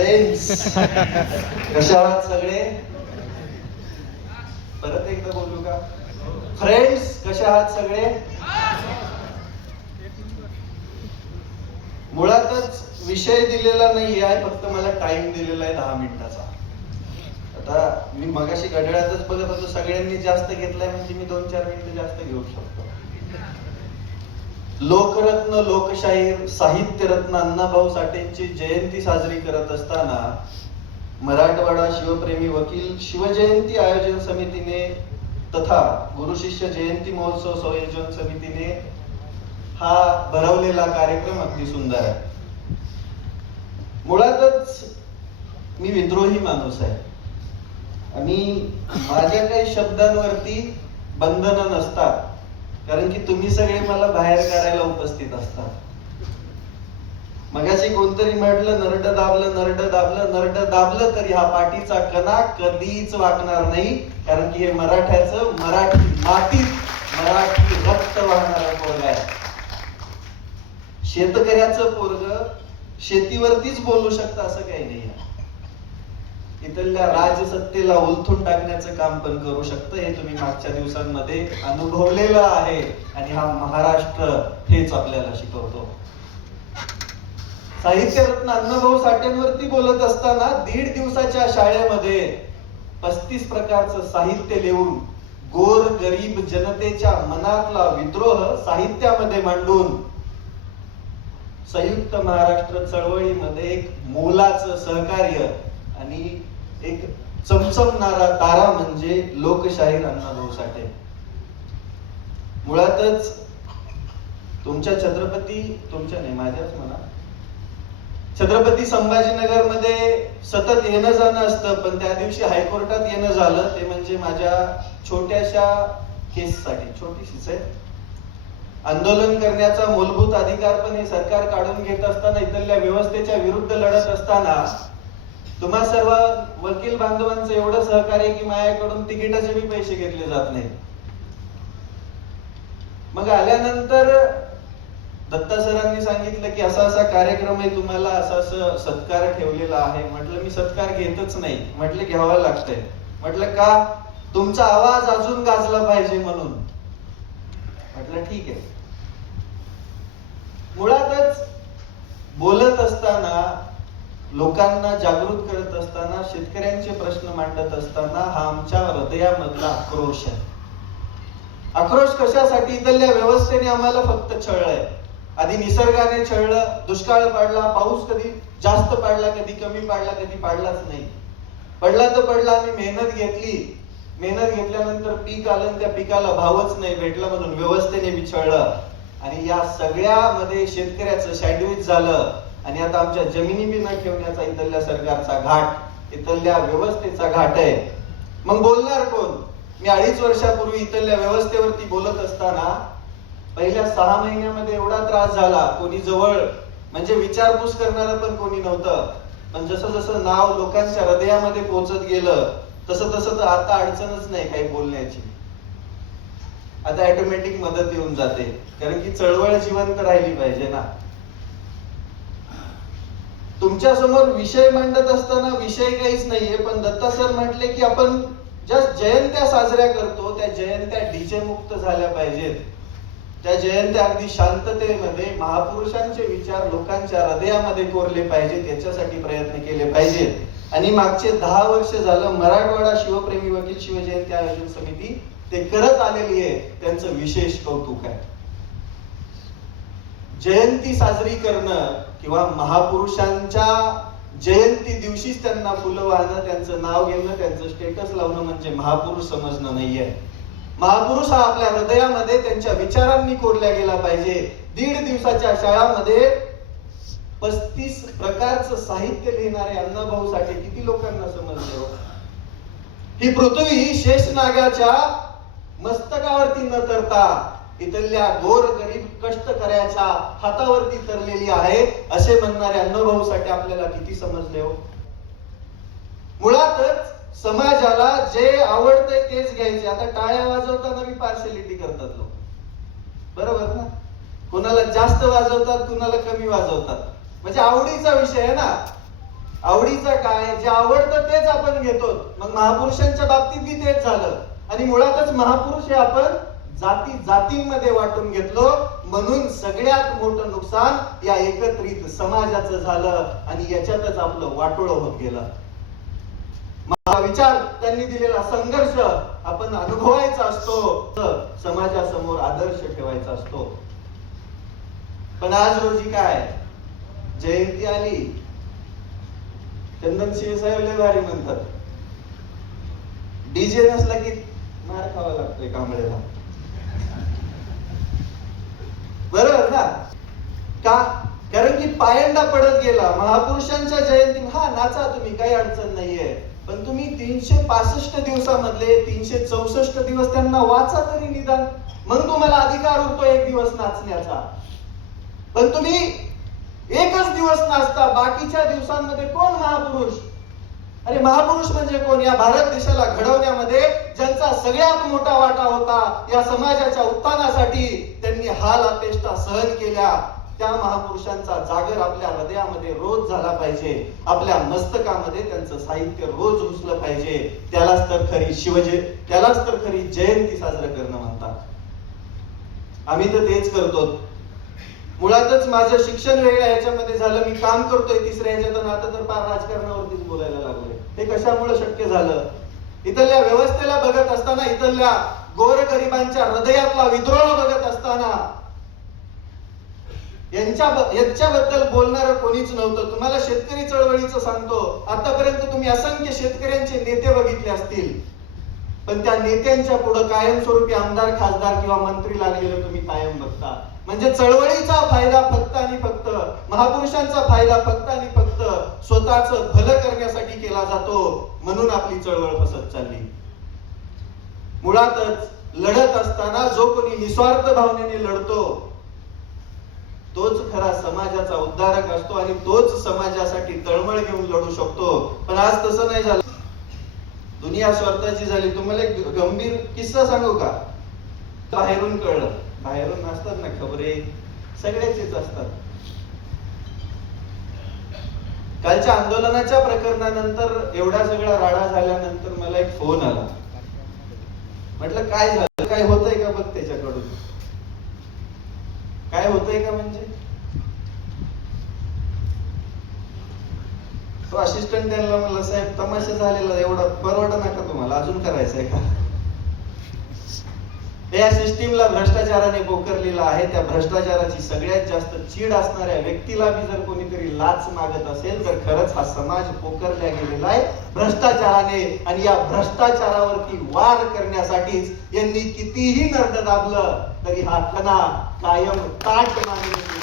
Friends, कशा आहात सगळे? परत एकदा बोलू का? फ्रेंड्स, कशा आहात सगळे? मुळातच विषय दिलेला नाही आहे, फक्त मला टाइम दिलेला आहे 10 मिनिटाचा. आता मी मगाशी घड्याळातच बघत होतो, सगळ्यांनी जास्त घेतलाय म्हणजे मी 2-4 मिनिटं जास्त घेऊ शकतो. लोकरत्न, लोकशाहीर, साहित्यरत्न अण्णाभाऊ साठेंची जयंती साजरी करत असताना मराठवाडा शिवप्रेमी वकील शिवजयंती आयोजन समितीने तथा गुरु शिष्य जयंती महोत्सव संयोजन समितीने हा भरवलेला कार्यक्रम अगदी सुंदर आहे. मुळातच मी विद्रोही माणूस आहे आणि माझ्या काही शब्दांवरती बंधनं नसतात, कारण की तुम्ही सगळे मला बाहेर काढायला उपस्थित असतात. मगाशी कोणतरी म्हटलं नरड दाबलं, नरड दाबलं, नरड दाबलं तरी हा पाठीचा कणा कधीच वाकणार नाही, कारण की हे मराठ्याचं, मराठी मातीत मराठी रक्त वाहणारं पोरग आहे. शेतकऱ्याचं पोरग शेतीवरतीच बोलू शकतं असं काही नाही. इथल्या राजसत्तेला उलथून टाकण्याचं काम पण करू शकतं, हे तुम्ही मागच्या दिवसांमध्ये अनुभवलेलं आहे आणि हा महाराष्ट्र हेच आपल्याला शिकवतो. साहित्यरत्न अण्णाभाऊ साठेंवरती बोलत असताना 1.5 दिवसाच्या शाळेमध्ये 35 प्रकारचं साहित्य लिहून गोर गरीब जनतेच्या मनातला विद्रोह साहित्यामध्ये मांडून संयुक्त महाराष्ट्र चळवळीमध्ये एक मोलाचं सहकार्य आणि एक चमचमणारा तारा म्हणजे लोकशाहीर अण्णाभाऊ साठे. मुळातच तुमच्या तुमच्या नाही माझ्याच म्हणा, छत्रपती संभाजीनगर मध्ये सतत येणं जाणं असतं, पण त्या दिवशी हायकोर्टात येणं झालं ते म्हणजे माझ्या छोट्याशा केससाठी. छोटीशीच आहे. आंदोलन करण्याचा मूलभूत अधिकार पण हे सरकार काढून घेत असताना, इथल्या व्यवस्थेच्या विरुद्ध लढत असताना तुम्हा सर्व वकील बांधवांचं एवढं सहकार्य की माझ्याकडून तिकिटाचे बी पैसे घेतले जात नाहीत. मग आल्यानंतर दत्ता सरांनी सांगितलं की असा असा कार्यक्रम आहे, तुम्हाला असा असं सत्कार ठेवलेला आहे. म्हटलं मी सत्कार घेतच नाही. म्हटलं घ्यावा लागतंय. म्हटलं का? तुमचा आवाज अजून गाजला पाहिजे म्हणून. म्हटलं ठीक आहे. मुळातच बोलत असताना, लोकांना जागृत करत असताना, शेतकऱ्यांचे प्रश्न मांडत असताना हा आमच्या हृदयामधला आक्रोश आहे. आक्रोश कशासाठी? इथल्या व्यवस्थेने आम्हाला फक्त छळलंय. आधी निसर्गाने छळलं, दुष्काळ पडला, पाऊस कधी जास्त पडला, कधी कमी पडला, कधी पडलाच नाही. पडला तर पडला, आम्ही मेहनत घेतली. मेहनत घेतल्यानंतर पीक आलं, त्या पिकाला भावच नाही भेटला म्हणून व्यवस्थेने विछळलं आणि या सगळ्यामध्ये शेतकऱ्याचं सँडविच झालं. आणि आता आमच्या जमिनी बी न ठेवण्याचा इथल्या सरकारचा घाट, इथल्या व्यवस्थेचा घाट आहे. मग बोलणार कोण? मी 2.5 वर्षापूर्वी इथल्या व्यवस्थेवरती बोलत असताना पहिल्या 6 महिन्यामध्ये एवढा त्रास झाला, कोणी जवळ म्हणजे विचारपूस करणारं पण कोणी नव्हतं. पण जसं जसं नाव लोकांच्या हृदयामध्ये पोहोचत गेलं तसं तसं तर आता अडचणच नाही काही बोलण्याची. आता ऑटोमॅटिक मदत येऊन जाते, कारण की चळवळ जिवंत राहिली पाहिजे ना. तुमच्या समोर विषय मांडत असताना विषय काहीच नाहीये, पण दत्ता सर म्हटले की आपण ज्या जयंत्या साजऱ्या करतो त्या जयंत्या डीजे मुक्त झाल्या पाहिजेत. त्या जयंत्या अगदी शांततेमध्ये महापुरुषांचे विचार लोकांच्या हृदयामध्ये कोरले पाहिजेत, याच्यासाठी प्रयत्न केले पाहिजेत. आणि मागचे 10 वर्ष झालं मराठवाडा शिवप्रेमी वकील शिवजयंती आयोजन समिती ते करत आलेली आहे. त्यांचं विशेष कौतुक आहे. जयंती साजरी करणं किंवा महापुरुषांच्या जयंती दिवशीच त्यांना फुलं वाहणं, त्यांचं नाव घेणं, त्यांचं स्टेटस लावणं म्हणजे महापुरुष समजणं नाहीये. महापुरुष हा आपल्या हृदयामध्ये त्यांच्या विचारांनी कोरल्या गेला पाहिजे. 1.5 दिवसाच्या शाळामध्ये 35 प्रकारचं साहित्य लिहिणारे अण्णाभाऊ साठे किती लोकांना समजले हो? ही पृथ्वी शेषनागाच्या मस्तकावरती न तरता इथल्या गोर गरीब कष्टकऱ्याच्या हातावरती तरलेली आहे, असे म्हणणारे अण्णाभाऊ साठे आपल्याला किती समजले हो? मुळातच समाजाला जे आवडतंय तेच घ्यायचे. आता टाळ्या वाजवताना मी पार्शलिटी करतात लोक, बरोबर ना? कुणाला जास्त वाजवतात, कुणाला कमी वाजवतात, म्हणजे आवडीचा विषय आहे ना. आवडीचं काय, जे आवडतं तेच आपण घेतो. मग महापुरुषांच्या बाबतीत बी तेच झालं. आणि मुळातच महापुरुष हे आपण जाती जातींमध्ये वाटून घेतलो, म्हणून सगळ्यात मोठं नुकसान या एकत्रित समाजाचं झालं आणि याच्यातच आपलं वाटोळं होत गेलं. विचार त्यांनी दिलेला संघर्ष आपण अनुभवायचा असतो, समाजासमोर आदर्श ठेवायचा असतो. पण आज रोजी काय, जयंती आली, चंदन शिवसाहेब लय भारी म्हणतात, डीजे नसला की मार खावा लागतोय कांबळेला. बरोबर ना? का? कारण की पायंडा पडत गेला. महापुरुषांच्या जयंती हा नाचा तुम्ही, काही अडचण नाहीये, पण तुम्ही 365 दिवसामधले 364 दिवस त्यांना वाचा तरी निदान, मग तुम्हाला अधिकार उरतो एक दिवस नाचण्याचा. पण तुम्ही एकच दिवस नाचता, बाकीच्या दिवसांमध्ये कोण महापुरुष? अरे महापुरुष म्हणजे कोण? या भारत देशाला घडवण्यामध्ये ज्यांचा सगळ्यात मोठा वाटा होता, या समाजाच्या उत्थानासाठी त्यांनी हाल अपेष्टा सहन केल्या, त्या महापुरुषांचा जागर आपल्या हृदयामध्ये रोज झाला पाहिजे, आपल्या मस्तकामध्ये त्यांचं साहित्य रोज घुसलं पाहिजे. त्यालाच तर खरी जयंती साजरा करणं म्हणतात. आम्ही तर तेच करतो. मुळातच माझं शिक्षण वेगळ्या ह्याच्यामध्ये झालं, मी काम करतोय तिसऱ्या ह्याच्यात, आता तर फार राजकारणावरतीच बोलायला लागलोय. हे कशामुळे शक्य झालं? इथल्या व्यवस्थेला बघत असताना, इथल्या गोरगरिबांच्या हृदयातला विद्रोह बघत असताना, यांच्याबद्दल बोलणारं कोणीच नव्हतं. तुम्हाला शेतकरी चळवळीचं सांगतो, आतापर्यंत तुम्ही असंख्य शेतकऱ्यांचे नेते बघितले असतील, पण त्या नेत्यांच्या पुढे कायमस्वरूपी आमदार, खासदार किंवा मंत्री लागलेलं तुम्ही कायम बघता. म्हणजे चळवळीचा फायदा फक्त आणि फक्त, महापुरुषांचा फायदा फक्त आणि फक्त स्वतःचं भलं करण्यासाठी केला जातो, म्हणून आपली चळवळ फसत चालली. मुळातच लढत असताना जो कोणी निस्वार्थ भावनेने लढतो, तोच खरा समाजाचा उद्धारक असतो आणि तोच समाजासाठी तळमळ घेऊन लढू शकतो. पण आज तसं नाही झालं, दुनिया स्वार्थाची झाली. तुम्हाला एक गंभीर किस्सा सांगू का? बाहेरून कळलं, बाहेरून असतात ना खबरे, सगळ्याचेच असतात. कालच्या आंदोलनाच्या प्रकरणानंतर एवढा सगळा राडा झाल्यानंतर मला एक फोन आला. म्हटलं काय झालं, काय होतंय का बघ त्याच्याकडून, काय होतंय का? म्हणजे तो असिस्टंट त्यांना म्हणलं, साहेब तमाशा झालेला, एवढा परवडा नका तुम्हाला, अजून करायचंय का? या सिस्टीमला भ्रष्टाचाराने पोखरलेला आहे. त्या भ्रष्टाचाराची सगळ्यात जास्त चीड असणाऱ्या व्यक्तीला बी जर कोणीतरी लाच मागत असेल तर खरंच हा समाज पोखरला गेलेला आहे भ्रष्टाचाराने. आणि या भ्रष्टाचारावरती वार करण्यासाठीच यांनी कितीही नरड दाबलं तरी हा कणा कायम ताठ मानण्याची